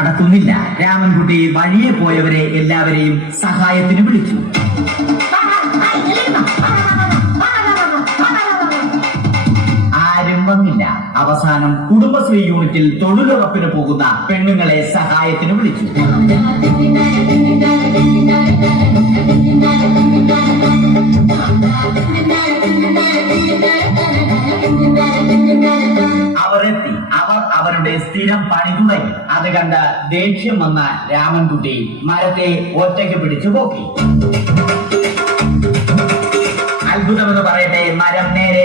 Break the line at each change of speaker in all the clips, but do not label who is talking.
നടക്കുന്നില്ല രാമൻകുട്ടി വഴിയെ പോയവരെ എല്ലാവരെയും സഹായത്തിന് വിളിച്ചു ആരും വന്നില്ല അവസാനം കുടുംബശ്രീ യൂണിറ്റിൽ തൊഴിലുറപ്പിന് പോകുന്ന പെണ്ണുങ്ങളെ സഹായത്തിന് വിളിച്ചു അവിടെ സ്ഥിരം പണി തുടങ്ങി അത് കണ്ട ദേഷ്യം വന്ന രാമൻകുട്ടി മരത്തെ ഒറ്റയ്ക്ക് പിടിച്ചു പോക്കി അത്ഭുതമെന്ന് പറയട്ടെ മരം നേരെ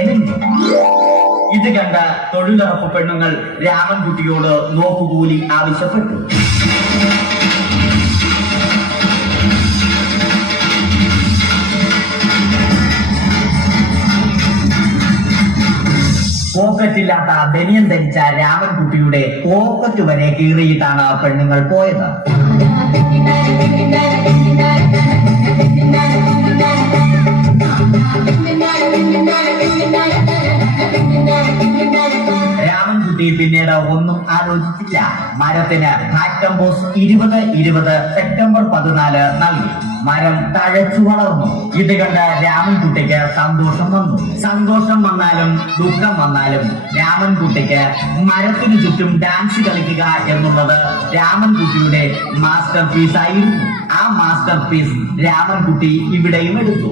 ഇത് കണ്ട തൊഴിലുറപ്പ് പെണ്ണുങ്ങൾ രാമൻകുട്ടിയോട് നോക്കുകൂലി ആവശ്യപ്പെട്ടു പോക്കറ്റില്ലാത്ത ബനിയൻ ധരിച്ച രാമൻകുട്ടിയുടെ പോക്കറ്റ് വരെ കീറിയിട്ടാണ് പെണ്ണുങ്ങൾ പോയത് പിന്നീട് ഒന്നും ആലോചിച്ചില്ല മരത്തിന് ഹാറ്റംബോസ് ഇരുപത് ഇരുപത് സെപ്റ്റംബർ പതിനാല് നൽകി മരം തഴച്ചു വളർന്നു ഇത് കണ്ട രാമൻകുട്ടിക്ക് സന്തോഷം വന്നു സന്തോഷം വന്നാലും ദുഃഖം വന്നാലും രാമൻകുട്ടിക്ക് മരത്തിന് ചുറ്റും ഡാൻസ് കളിക്കുക എന്നുള്ളത് രാമൻകുട്ടിയുടെ മാസ്റ്റർ പീസ് ആയിരുന്നു ആ മാസ്റ്റർ പീസ് രാമൻകുട്ടി ഇവിടെയും എടുത്തു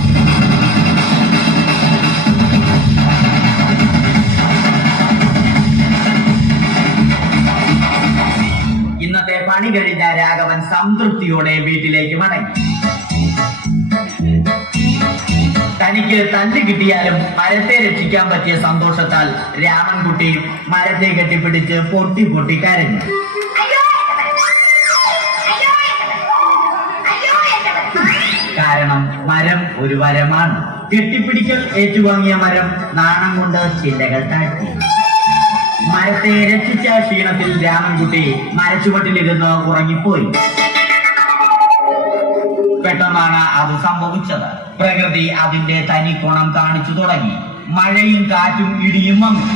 സംതൃപ്തിയോടെ വീട്ടിലേക്ക് മടങ്ങി തനിക്ക് തല്ല് കിട്ടിയാലും മരത്തെ രക്ഷിക്കാൻ പറ്റിയ സന്തോഷത്താൽ രാമൻകുട്ടി മരത്തെ കെട്ടിപ്പിടിച്ച് പൊട്ടി പൊട്ടി കരഞ്ഞു കാരണം മരം ഒരു വരമാണ് കെട്ടിപ്പിടിക്കൽ ഏറ്റുവാങ്ങിയ മരം നാണം കൊണ്ട് ചില്ലകൾ താഴ്ത്തി മരത്തെ രക്ഷിച്ച ക്ഷീണത്തിൽ രാമൻകുട്ടി മരച്ചുവട്ടിലിരുന്ന് ഉറങ്ങിപ്പോയി പെട്ടെന്നാണ് അത് സംഭവിച്ചത് പ്രകൃതി അതിന്റെ തനി ഗുണം കാണിച്ചു തുടങ്ങി മഴയും കാറ്റും ഇടിയും വന്നു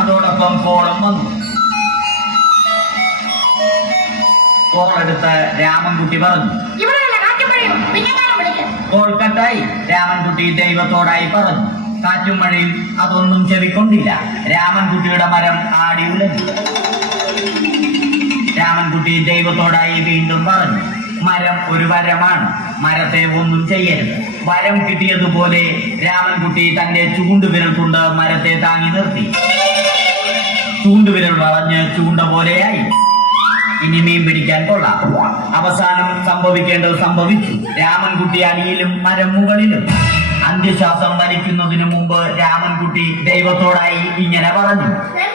അതോടൊപ്പം കോളം വന്നു കോളെടുത്ത് രാമൻകുട്ടി പറഞ്ഞു കോൾക്കട്ടായി രാമൻകുട്ടി ദൈവത്തോടായി പറഞ്ഞു കാറ്റും മഴയും അതൊന്നും ചെവിക്കൊണ്ടില്ല രാമൻകുട്ടിയുടെ മരം ആടി ഉലഞ്ഞു രാമൻകുട്ടി ദൈവത്തോടായി വീണ്ടും പറഞ്ഞു മരം ഒരു വരമാണ് മരത്തെ ഒന്നും ചെയ്യരുത് വരം കിട്ടിയതുപോലെ രാമൻകുട്ടി തന്റെ ചൂണ്ടുവിരൽ കൊണ്ട് മരത്തെ താങ്ങി നിർത്തി ചൂണ്ടുവിരൽ വളഞ്ഞ് ചൂണ്ട പോലെയായി ഇനി മീൻ പിടിക്കാൻ കൊള്ളാം അവസാനം സംഭവിക്കേണ്ടത് സംഭവിച്ചു രാമൻകുട്ടി അടിയിലും മരം മുകളിലും അന്ത്യശ്വാസം വലിക്കുന്നതിന് മുമ്പ് രാമൻകുട്ടി ദൈവത്തോടായി ഇങ്ങനെ പറഞ്ഞു